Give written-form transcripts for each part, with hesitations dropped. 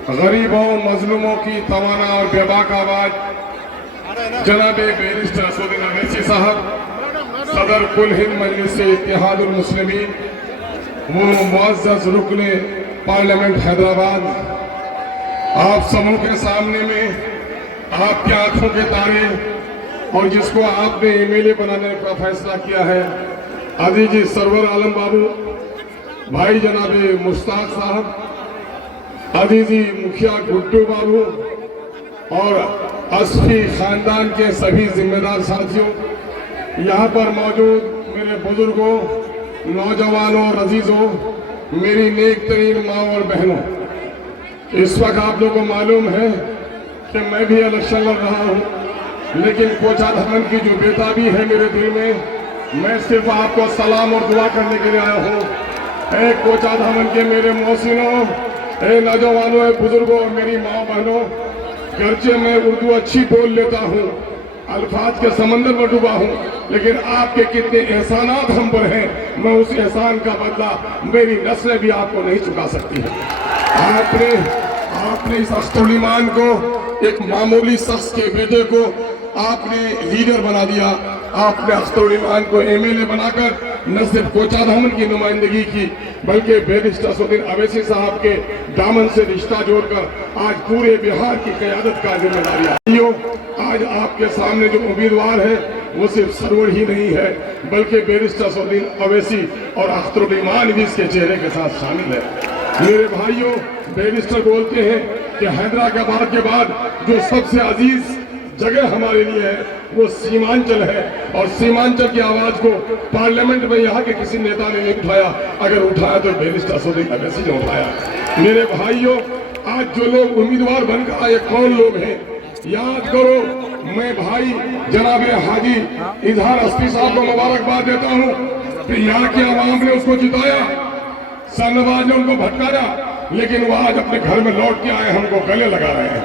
गरीबों मजलूमों की तवाना और बेबाक आवाज जनाब बैरिस्टर असदुद्दीन अवैसी साहब, सदर कुल हिंद मजलिस इत्तेहादुल मुस्लिमीन, वो मुअज़्ज़ज़ रुकन पार्लियामेंट हैदराबाद, आप सबों के सामने में आपकी आंखों के तारे और जिसको आपने एमएलए बनाने का फैसला किया है, अजीज सरवर आलम बाबू भाई जनाब मुश्ताक साहब, अजीजी मुखिया गुड्डू बाबू और असफी खानदान के सभी जिम्मेदार साथियों, यहाँ पर मौजूद मेरे बुजुर्गों, नौजवानों और अजीजों, मेरी नेक तरीन माँ और बहनों, इस वक्त आप लोगों को मालूम है कि मैं भी इलेक्शन लड़ रहा हूँ, लेकिन कोचा धमन की जो बेताबी है मेरे दिल में, मैं सिर्फ आपको सलाम और दुआ करने के लिए आया हूँ। ए कोचा धमन के मेरे मोहसिनों, ए नौजवानों, ए बुजुर्गों, मेरी माँ बहनों, गर्चे मैं उर्दू अच्छी बोल लेता हूँ, अल्फाज के समंदर में डूबा हूँ, लेकिन आपके कितने एहसानात हम पर हैं, मैं उस एहसान का बदला मेरी नस्लें भी आपको नहीं चुका सकती है। आपने इस अख्तरुल ईमान को, एक मामूली शख्स के बेटे को आपने लीडर बना दिया। आपने अख्तरुल ईमान को एमएलए बनाकर न सिर्फ कोचा धमन की नुमाइंदगी की, बल्कि बैरिस्टर असदुद्दीन अवैसी साहब के दामन से रिश्ता जोड़कर आज पूरे बिहार की क़यादत का जिम्मेदारी। आज आपके सामने जो उम्मीदवार है वो सिर्फ सरवर ही नहीं है, बल्कि बैरिस्टर असदुद्दीन अवैसी और अख्तरुल ईमान भी इसके चेहरे के साथ शामिल है। मेरे भाइयों, बैरिस्टर बोलते हैं कि हैदराबाद के बाद जो सबसे अजीज जगह हमारे लिए है वो सीमांचल है, और सीमांचल की आवाज को पार्लियामेंट में यहाँ के किसी नेता ने नहीं उठाया, अगर उठाया तो बैरिस्टर असदुद्दीन अवैसी ने उठाया। मेरे भाइयों, आज जो लोग उम्मीदवार बनकर आए कौन लोग हैं, याद करो। मैं भाई जनाब हाजी इजहार अस्फी साहब को मुबारकबाद देता हूँ कि यहाँ की आवाम ने उसको जिताया, शाहनवाज ने उनको भटकाया, लेकिन वो आज अपने घर में लौट के आए, हमको गले लगा रहे हैं,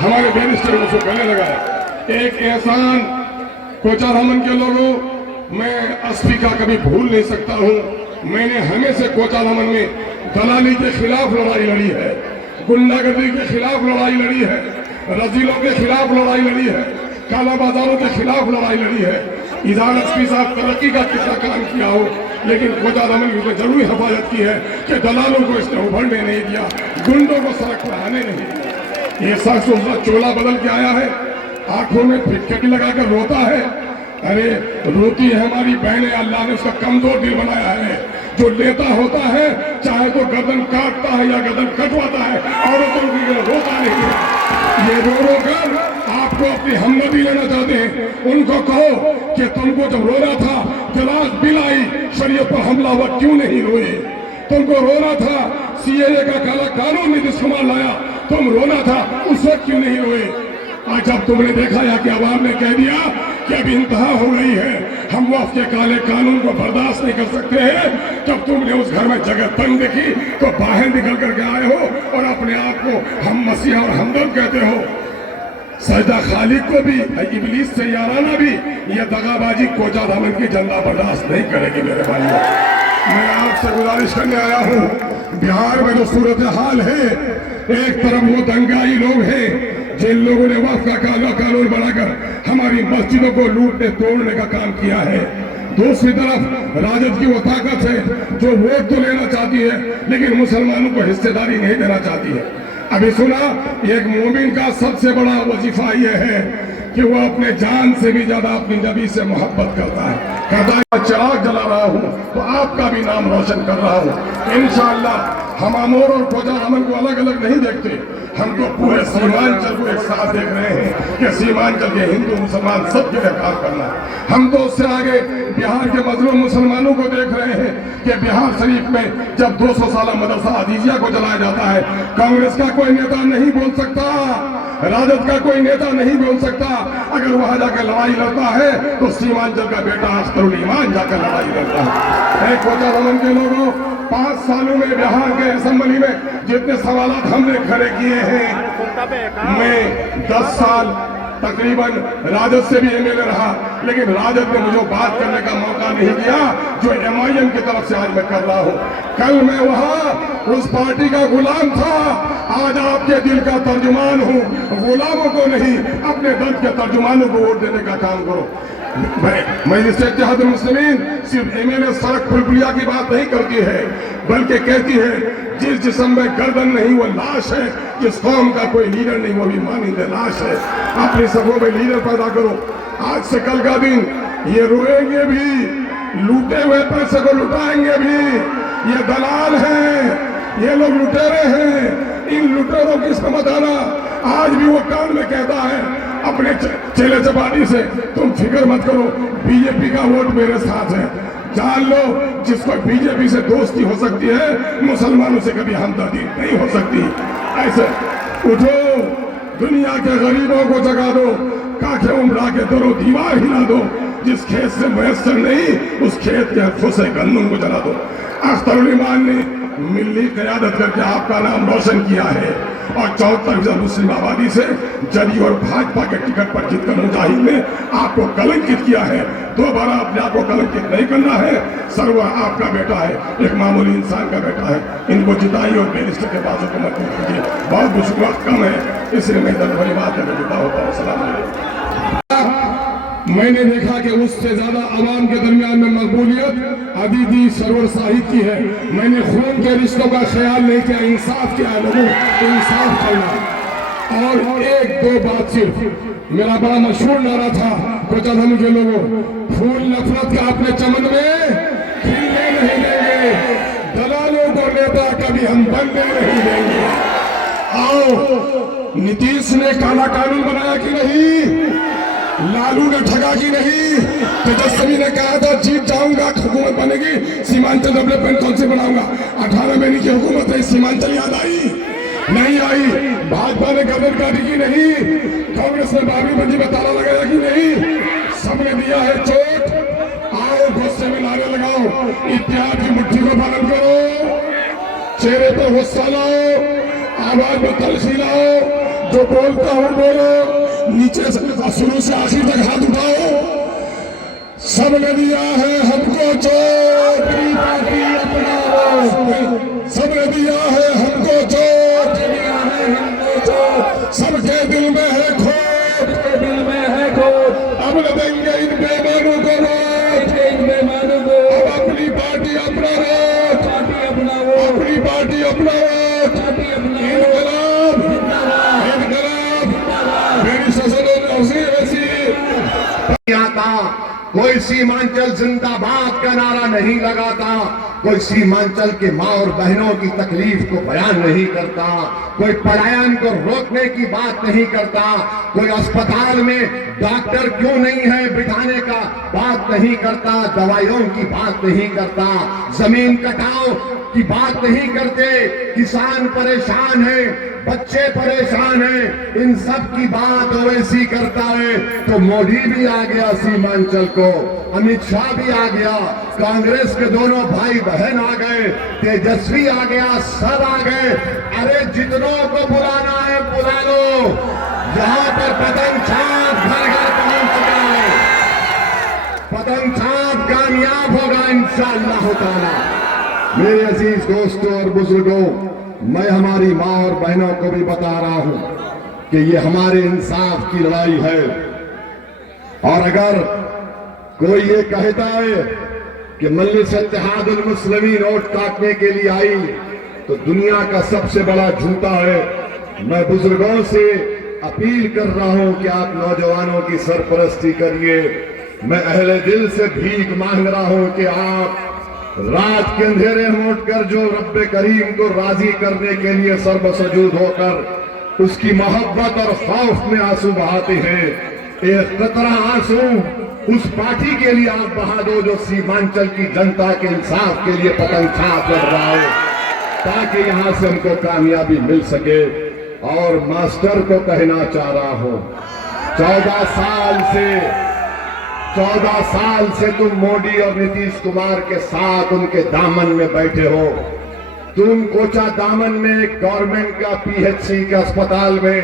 हमारे बैरिस्टर को गले लगाए। एक एहसान कोचा धमन के लोगों, मैं अस्फी का कभी भूल नहीं सकता हूँ। मैंने हमेशा कोचा धमन में दलाली के खिलाफ लड़ाई लड़ी है, गुंडागर्दी के खिलाफ लड़ाई लड़ी है, रजीलों के खिलाफ लड़ाई लड़ी है, काला बाजारों के खिलाफ लड़ाई लड़ी है। इजहार अस्फी साहब तरक्की का कितना काम किया हो, लेकिन कोचा धमन की उसने जरूरी हिफाजत की है कि दलालों को इसने उभरने नहीं दिया, गुंडों को सड़क पर आने नहीं दिया। ये शख्स उसका चोला बदल के आया है, आंखों में फिटकटी लगाकर रोता है। अरे रोती है हमारी बहनें, अल्लाह ने उसका कमजोर दिल बनाया है। जो लेता होता है चाहे तो गर्दन काटता है या गर्दन कटवाता है, औरतों की रोता नहीं है। ये रो कर आपको अपनी हमदर्दी लेना चाहते हैं, उनको कहो कि तुमको जब रोना था जलास बिल आई, शरीयत पर हमला हुआ, क्यों नहीं रोए? तुमको रोना था सीएए का काला कानून नीतीश कुमार लाया, तुम रोना था, उस वक्त क्यों नहीं रोए? आज जब तुमने देखा या कि आवाम ने कह दिया कि अब इंतहा हो गई है, हम वक्फ के काले कानून को बर्दाश्त नहीं कर सकते हैं, जब तुमने उस घर में जगह तंग देखी तो बाहर निकल करके आए हो और अपने आप को हम मसीहा और हमदर्द कहते हो। सजदा खालिक को भी, इबलीस से याराना भी, ये दगाबाजी कोचा धमन की जनता बर्दाश्त नहीं करेगी। मेरे भाइयों, मैं आपसे गुजारिश करने आया हूँ, बिहार में जो सूरत हाल है, एक तरफ वो दंगाई लोग हैं जिन लोगों ने वक्फ का काला कानून बनाकर हमारी मस्जिदों को लूटने तोड़ने का काम किया है, दूसरी तरफ राजद की वो ताकत है जो वोट तो लेना चाहती है लेकिन मुसलमानों को हिस्सेदारी नहीं देना चाहती है। अभी सुना, एक मोमिन का सबसे बड़ा वजीफा यह है कि वो अपने जान से भी ज्यादा अपनी नबी से मोहब्बत करता है। चिराग जला रहा हूँ तो आपका भी नाम रोशन कर रहा हूँ। इंशाअल्लाह हम अमोर और कोचा धमन को अलग अलग नहीं देखते, हम तो पूरे सीमांचल को एक साथ देख रहे हैं कि सीमांचल के हिंदू मुसलमान सबके लिए काम करना है। हम तो उससे आगे बिहार के मजलूम मुसलमानों को देख रहे हैं कि बिहार शरीफ में जब 200 साला मदरसा अदीजिया को जलाया जाता है, कांग्रेस का कोई नेता नहीं बोल सकता, राजद का कोई नेता नहीं बोल सकता। अगर वहां जाकर लड़ाई लड़ता है तो सीमांचल का बेटा अख्तरुल ईमान जाकर लड़ाई लड़ता है। कोचा धमन के लोगों, 5 सालों में बिहार के असेंबली में जितने सवाल हमने खड़े किए हैं, मैं 10 साल तकरीबन राजद से भी एमएलए रहा, लेकिन राजद ने मुझे बात करने का मौका नहीं दिया जो एमआईएम की तरफ से आज मैं कर रहा हूँ। कल मैं वहाँ उस पार्टी का गुलाम था, आज आपके दिल का तर्जुमान हूँ। गुलामों को नहीं, अपने दर्द के तर्जुमानों को वोट देने का काम करो। मजलिस इत्तेहादुल मुस्लिमीन सिर्फ एमएलए सड़क पुलिया की बात नहीं करती है, बल्कि कहती है जिस जिस्म में गर्दन नहीं वो लाश है, जिस कौम का कोई लीडर नहीं वो भी मानिंदे लाश है। अपनी सफों में लीडर पैदा करो। आज से कल का दिन ये रोएंगे भी, लूटे हुए पैसे को लुटाएंगे भी। ये दलाल हैं, ये लोग लुटेरे हैं, इन लुटेरों की इसमें मत आना। आज भी वो कान में कहता है अपने चेले चपाटी से, तुम फिक्र मत करो, बीजेपी का वोट मेरे साथ है। जान लो, जिसको बीजेपी से दोस्ती हो सकती है, मुसलमानों से कभी हमदर्दी नहीं हो सकती। ऐसे उठो, दुनिया के गरीबों को जगा दो, काखे उमरा के दरो दीवार हिला दो। जिस खेत से मुयस्सर नहीं, उस खेत के हथों से गंदम को जला दो। अख्तरुल ईमान ने मिली क़यादत करके आपका नाम रोशन किया है और 74% मुस्लिम आबादी से जदयू और भाजपा के टिकट पर जीतकर मुजाहिद ने आपको कलंकित किया है। दोबारा अपने आप को कलंकित नहीं करना है। सरवर आपका बेटा है, एक मामूली इंसान का बेटा है। इनको जिताइए और बैरिस्टर के बाजू को मत कीजिए। बहुत कुछ वक्त कम है, इसलिए मैं इधर बड़ी बात करके जुटा होता हूँ। सलाम अलैकुम। मैंने देखा कि उससे ज्यादा आवाम के दरमियान में मकबूलियत अदीदी सरवर साहिब की है। मैंने खून के रिश्तों का ख्याल नहीं किया, इंसाफ किया। लोगों इंसाफ करना। और एक दो बात सिर्फ, मेरा बड़ा मशहूर नारा था कोचाधन के लोगों, फूल नफरत का अपने चमन में खिलने नहीं देंगे, दलालों को नेता कभी हम बनने नहीं देंगे। आओ, नीतीश ने काला कानून बनाया कि नहीं? लालू ने ठगा की नहीं? तेजस्वी ने कहा था जीत जाऊंगा, हुकूमत बनेगी, सीमांचल डेवलपमेंट काउंसिल बनाऊंगा। 18 महीने की हुकूमत है, सीमांचल याद आई नहीं आई? भाजपा ने गर्दन काटी की नहीं? कांग्रेस ने बाबरी मंदी में ताला लगाया कि नहीं? सबने दिया है चोट। आओ, गुस्से में नारे लगाओ, इत्तेहाद की मुट्ठी को पालन करो, चेहरे पर गुस्सा लाओ, आवाज में तलखी लाओ, जो बोलता हूं बोलो, नीचे से शुरू से आखिर तक हाथ उठाओ। सबने दिया है हमको चोट, पार्टी अपनाओ। सबने दिया है हमको चोट, सबके दिल में है खोट, दिल में है खोट। अब न देंगे इन बेईमानों को वोट, इन बेईमानों को। अब अपनी पार्टी अपना वोट, पार्टी अपनाओ, अपनी पार्टी अपनाओ, पार्टी अपनाओ। इनकलाब मेरी ससुरों ने ऐसी आता, कोई सीमांचल जिंदाबाद का नारा नहीं लगाता, कोई सीमांचल के माँ और बहनों की तकलीफ को बयान नहीं करता, कोई पलायन को रोकने की बात नहीं करता, कोई अस्पताल में डॉक्टर क्यों नहीं है बिठाने का बात नहीं करता, दवाइयों की बात नहीं करता, जमीन कटाओ की बात नहीं करते। किसान परेशान है, बच्चे परेशान हैं, इन सब की बात ओवैसी करता है। तो मोदी भी आ गया सीमांचल को, अमित शाह भी आ गया, कांग्रेस के दोनों भाई बहन आ गए, तेजस्वी आ गया, सब आ गए। अरे जितनों को बुलाना है बुला लो। यहाँ पर पतंग छाप घर घर पहुंच चुका है, पतंग छाप कामयाब होगा इंशाअल्लाह ताला। मेरे अजीज दोस्तों और बुजुर्गों, मैं हमारी माँ और बहनों को भी बता रहा हूं कि ये हमारे इंसाफ की लड़ाई है। और अगर कोई ये कहता है कि मजलिस इत्तेहादुल मुस्लिमीन वोट काटने के लिए आई, तो दुनिया का सबसे बड़ा झूठा है। मैं बुजुर्गों से अपील कर रहा हूं कि आप नौजवानों की सरपरस्ती करिए। मैं अहले दिल से भीख मांग रहा हूं कि आप रात के अंधेरे में उठकर जो रब्बे करीम को राजी करने के लिए सर्वसजूद होकर उसकी मोहब्बत और खौफ में आंसू बहाते हैं, एक कतरा आंसू उस पार्टी के लिए आप बहा दो जो सीमांचल की जनता के इंसाफ के लिए पतंग छाप लड़ रहा है, ताकि यहां से हमको कामयाबी मिल सके। और मास्टर को कहना चाह रहा हूं, 14 साल से तुम मोदी और नीतीश कुमार के साथ उनके दामन में बैठे हो। तुम कोचा दामन में गवर्नमेंट का पीएचसी के अस्पताल में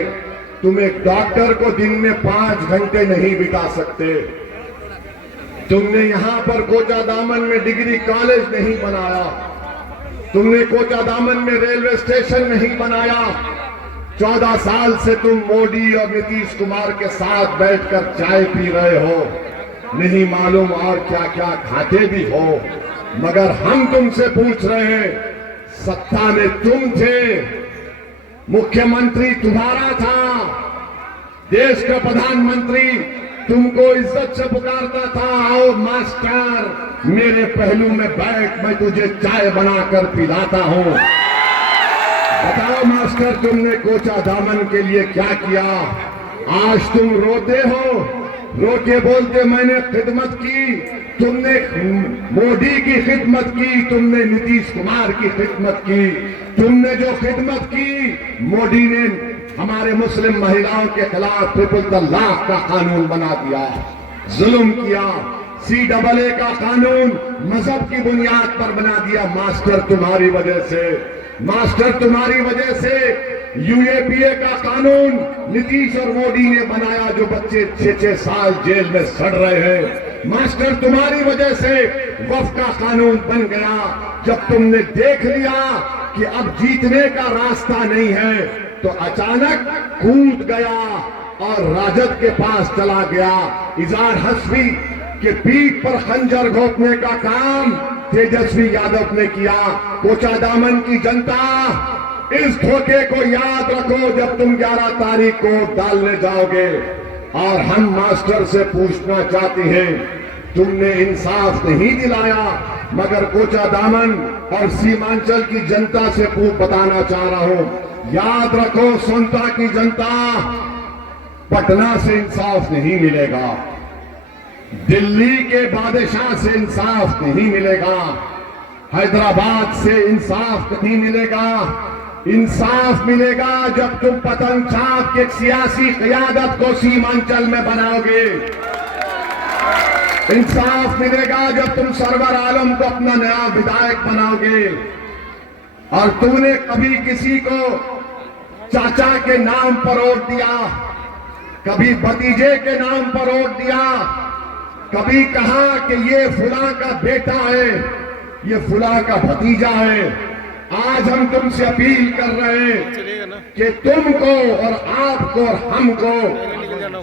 तुम एक डॉक्टर को दिन में 5 घंटे नहीं बिता सकते। तुमने यहां पर कोचा दामन में डिग्री कॉलेज नहीं बनाया, तुमने कोचा दामन में रेलवे स्टेशन नहीं बनाया। 14 साल से तुम मोदी और नीतीश कुमार के साथ बैठकर चाय पी रहे हो, नहीं मालूम और क्या क्या खाते भी हो। मगर हम तुमसे पूछ रहे हैं, सत्ता में तुम थे, मुख्यमंत्री तुम्हारा था, देश का प्रधानमंत्री तुमको इज्जत से पुकारता था, आओ मास्टर मेरे पहलू में बैठ, मैं तुझे चाय बनाकर पिलाता हूं। बताओ मास्टर, तुमने कोचा दामन के लिए क्या किया? आज तुम रोते हो, रो के बोलते मैंने खिदमत की। तुमने मोदी की खिदमत की, तुमने नीतीश कुमार की खिदमत की। तुमने जो खिदमत की, मोदी ने हमारे मुस्लिम महिलाओं के खिलाफ ट्रिपल तलाक का कानून बना दिया, जुल्म किया। CAA का कानून मजहब की बुनियाद पर बना दिया। मास्टर तुम्हारी वजह से, मास्टर तुम्हारी वजह से UAPA का कानून नीतीश और मोदी ने बनाया, जो बच्चे 6-6 साल जेल में सड़ रहे हैं। मास्टर तुम्हारी वजह से वक्फ का कानून बन गया। जब तुमने देख लिया कि अब जीतने का रास्ता नहीं है, तो अचानक कूद गया और राजद के पास चला गया। इजहार हस्बी के पीठ पर खंजर घोंपने का काम तेजस्वी यादव ने किया। कोचा दामन की जनता, इस धोखे को याद रखो जब तुम 11 तारीख को डालने जाओगे। और हम मास्टर से पूछना चाहते हैं, तुमने इंसाफ नहीं दिलाया, मगर कोचा दामन और सीमांचल की जनता से बताना चाह रहा हूं, याद रखो सोनता की जनता, पटना से इंसाफ नहीं मिलेगा, दिल्ली के बादशाह से इंसाफ नहीं मिलेगा, हैदराबाद से इंसाफ नहीं मिलेगा। इंसाफ मिलेगा जब तुम पतन छाप के सियासी क़यादत को सीमांचल में बनाओगे। इंसाफ मिलेगा जब तुम सरवर आलम को अपना नया विधायक बनाओगे। और तुमने कभी किसी को चाचा के नाम पर वोट दिया, कभी भतीजे के नाम पर वोट दिया, कभी कहा कि ये फुला का बेटा है, ये फुला का भतीजा है। आज हम तुमसे अपील कर रहे हैं कि तुमको और आपको और हमको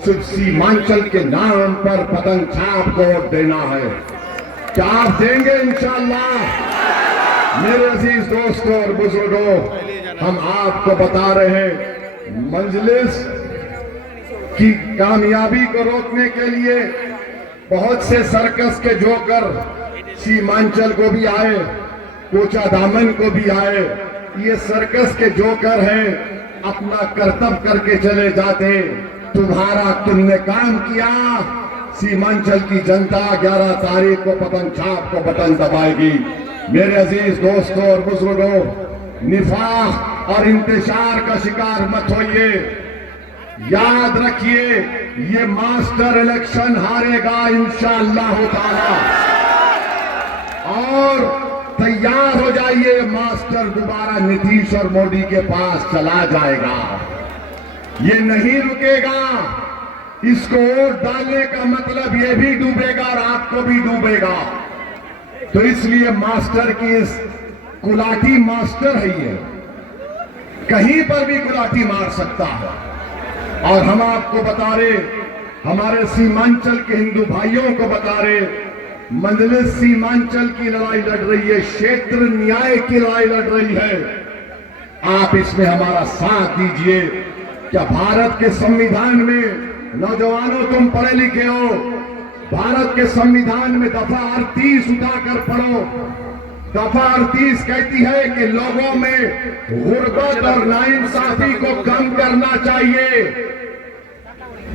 सिर्फ सीमांचल के नाम पर पतन छाप को वोट देना है। क्या आप देंगे? इंशाअल्लाह। मेरे अजीज दोस्तों और बुजुर्गों, हम आपको बता रहे हैं, मजलिस की कामयाबी को रोकने के लिए बहुत से सर्कस के जोकर सीमांचल को भी आए, कोचा दामन को भी आए। ये सर्कस के जोकर हैं, अपना कर्तव्य करके चले जाते। तुम्हारा तुमने काम किया, सीमांचल की जनता 11 तारीख को पतन छाप को बटन दबाएगी। मेरे अजीज दोस्तों और बुजुर्गों, निफाक और इंतशार का शिकार मत होइए। याद रखिए, ये मास्टर इलेक्शन हारेगा इंशाअल्लाह ताला। और तैयार हो जाइए, मास्टर दोबारा नीतीश और मोदी के पास चला जाएगा, ये नहीं रुकेगा। इसको वोट डालने का मतलब ये भी डूबेगा और आपको भी डूबेगा। तो इसलिए मास्टर की इस कुलाटी मास्टर है, ये कहीं पर भी कुलाटी मार सकता है। और हम आपको बता रहे, हमारे सीमांचल के हिंदू भाइयों को बता रहे, मजलिस सीमांचल की लड़ाई लड़ रही है, क्षेत्र न्याय की लड़ाई लड़ रही है। आप इसमें हमारा साथ दीजिए। क्या भारत के संविधान में, नौजवानों तुम पढ़े लिखे हो, भारत के संविधान में दफा 38 उठाकर पढ़ो। दफा 38 कहती है कि लोगों में गुर्बत और नाइंसाफी को कम करना चाहिए,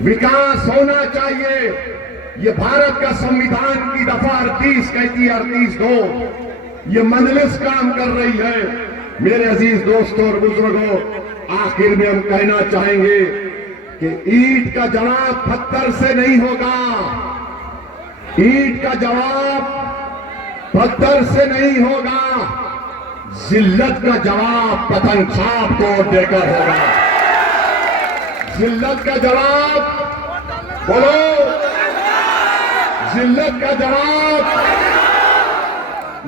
विकास होना चाहिए। ये भारत का संविधान की दफा 38 कहती है, 38(2). ये मजलिस काम कर रही है। मेरे अजीज दोस्तों और बुजुर्गों, आखिर में हम कहना चाहेंगे कि ईंट का जवाब पत्थर से नहीं होगा, ईंट का जवाब पत्थर से नहीं होगा, जिल्लत का जवाब पतन छाप को देकर होगा। जिल्लत का जवाब बोलो, जिल्लत का जवाब,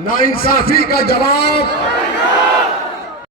नाइंसाफी का जवाब,